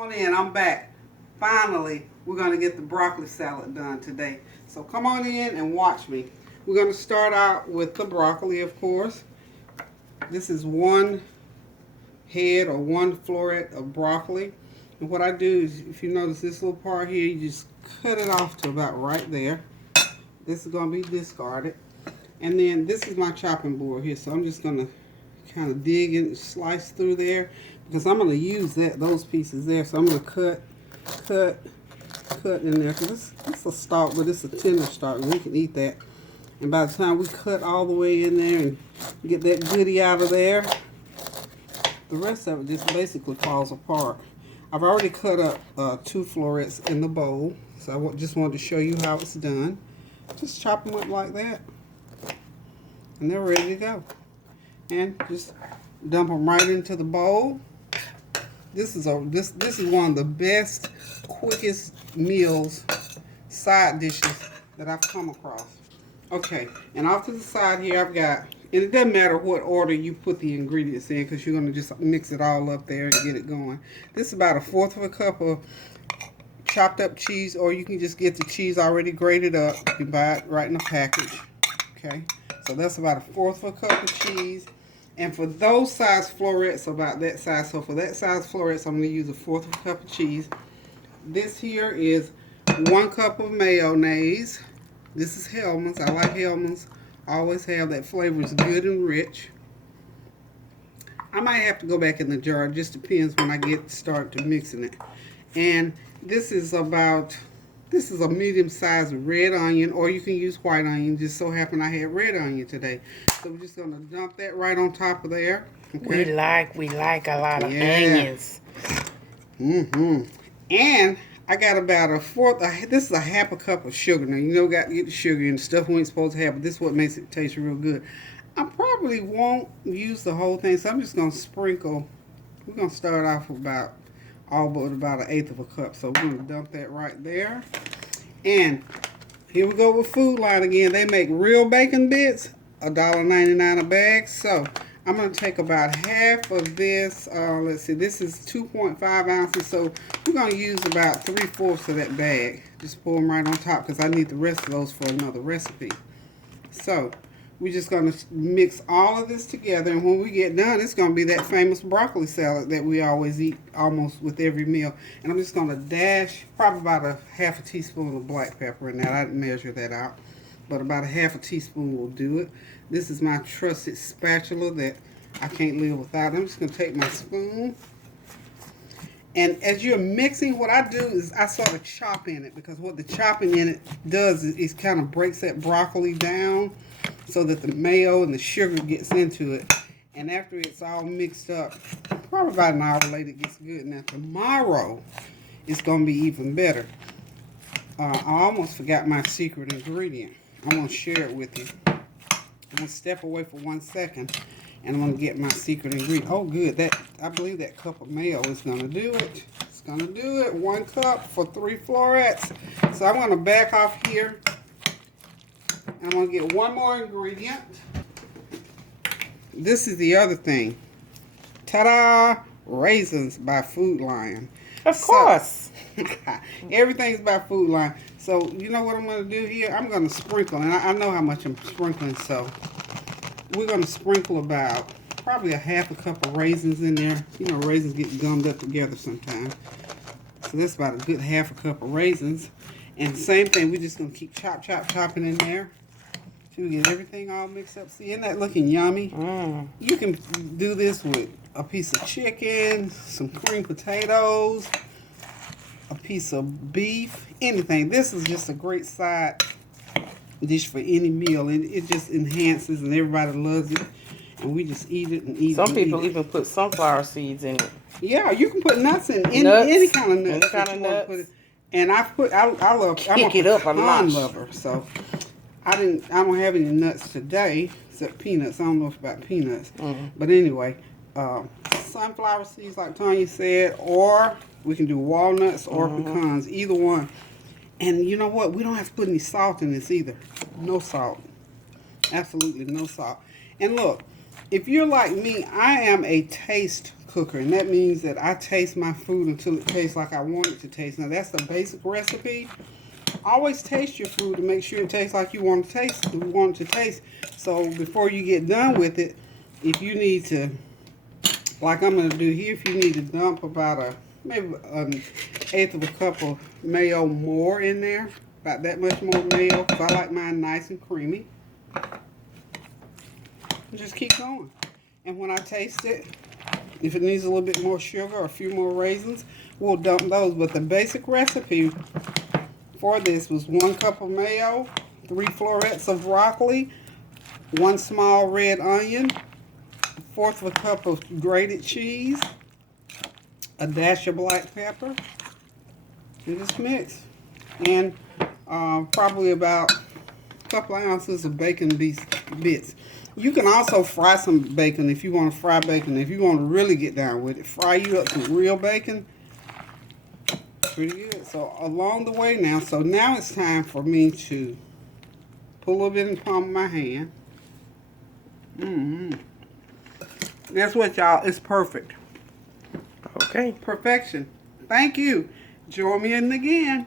On in, I'm back. Finally, we're going to get the broccoli salad done today. So come on in and watch me. We're going to start out with the broccoli, of course. This is one head or one floret of broccoli. And what I do is, if you notice this little part here, you just cut it off to about right there. This is going to be discarded. And then this is my chopping board here, so I'm just going to kind of dig and slice through there because I'm going to use those pieces there. So I'm going to cut in there because it's a stalk, but it's a tender stalk, and we can eat that. And by the time we cut all the way in there and get that goodie out of there, the rest of it just basically falls apart. I've already cut up 2 florets in the bowl, so I just wanted to show you how it's done. Just chop them up like that, and they're ready to go. And just dump them right into the bowl. This is one of the best, quickest meals, side dishes that I've come across. Okay, and off to the side here I've got, and it doesn't matter what order you put the ingredients in because you're going to just mix it all up there and get it going. This is about 1/4 of a cup of chopped up cheese, or you can just get the cheese already grated up. You can buy it right in a package. Okay, so that's about 1/4 of a cup of cheese. And for those size florets, about that size, so for that size florets, I'm going to use 1/4 of a cup of cheese. This here is 1 cup of mayonnaise. This is Hellmann's. I like Hellmann's. I always have that flavor. It's good and rich. I might have to go back in the jar. It just depends when I get started to mixing it. And this is a medium-sized red onion, or you can use white onion. Just so happened I had red onion today. So we're just going to dump that right on top of there. Okay? We like a lot of onions. And I got about 1/4, this is 1/2 cup of sugar. Now, you know, got to get the sugar and stuff we ain't supposed to have, but this is what makes it taste real good. I probably won't use the whole thing, so I'm just going to sprinkle. We're going to start off with about 1/8 of a cup. So we're going to dump that right there. And here we go with Food Line again. They make real bacon bits, $1.99 a bag. So I'm going to take about half of this. Let's see, this is 2.5 ounces. So we're going to use about 3/4 of that bag. Just pour them right on top because I need the rest of those for another recipe. So we're just going to mix all of this together, and when we get done, it's going to be that famous broccoli salad that we always eat almost with every meal. And I'm just going to dash probably about 1/2 teaspoon of black pepper in that. I didn't measure that out, but about 1/2 teaspoon will do it. This is my trusted spatula that I can't live without. I'm just going to take my spoon. And as you're mixing, what I do is I sort of chop in it, because what the chopping in it does is kind of breaks that broccoli down so that the mayo and the sugar gets into it. And after it's all mixed up, probably about an hour later, it gets good. Now tomorrow, it's going to be even better. I almost forgot my secret ingredient. I'm going to share it with you. I'm going to step away for 1 second, and I'm going to get my secret ingredient. Oh, good. I believe that cup of mayo is going to do it. It's going to do it. 1 cup for 3 florets. So I'm going to back off here. I'm going to get one more ingredient. This is the other thing. Ta-da! Raisins by Food Lion. Of course. Everything's by Food Lion. So you know what I'm going to do here? I'm going to sprinkle, and I know how much I'm sprinkling, so we're going to sprinkle about probably 1/2 cup of raisins in there. You know, raisins get gummed up together sometimes. So that's about a good 1/2 cup of raisins. And same thing, we're just going to keep chopping in there till we get everything all mixed up. See, isn't that looking yummy? You can do this with a piece of chicken, some creamed potatoes, a piece of beef, anything. This is just a great side dish for any meal. It just enhances, and everybody loves it. And we just eat it and eat it. Some people even put sunflower seeds in it. Yeah, you can put nuts in any kind of nuts. Any kind of nuts. Put it. And I love, I'm a pecan lover, so I don't have any nuts today except peanuts. I don't know if about peanuts, but anyway, sunflower seeds like Tanya said, or we can do walnuts or pecans, either one. And you know what? We don't have to put any salt in this either. No salt. Absolutely no salt. And look, if you're like me, I am a taste cooker, and that means that I taste my food until it tastes like I want it to taste. Now, that's the basic recipe. Always taste your food to make sure it tastes like you want it to taste. So before you get done with it, if you need to, like I'm going to do here, if you need to dump about maybe an eighth of a cup of mayo more in there, about that much more mayo, because I like mine nice and creamy. Just keep going. And when I taste it, if it needs a little bit more sugar or a few more raisins, we'll dump those. But the basic recipe for this was 1 cup of mayo, 3 florets of broccoli, 1 small red onion, 1/4 of a cup of grated cheese, a dash of black pepper, and just mix. And probably about a couple of ounces of bacon bits. You can also fry some bacon if you want to fry bacon. If you want to really get down with it, fry you up some real bacon. Pretty good. So along the way now, so now it's time for me to put a little bit in the palm of my hand. That's what, y'all. It's perfect. Okay. Perfection. Thank you. Join me in again.